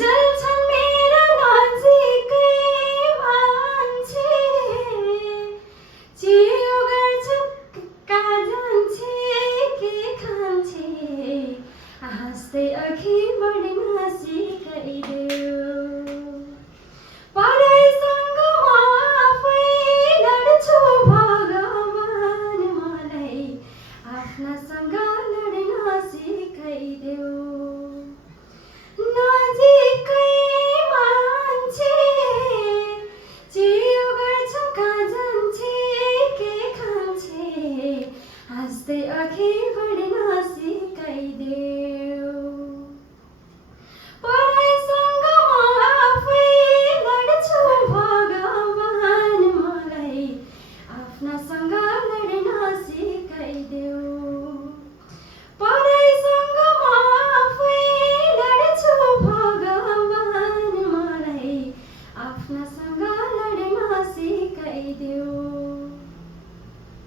जल्छन् मेरो नजिकै मान्छे चियो गर्छन् कहाँ जान्छे के खान्छे हाँस्दै अघि बढ्न सिकाइदे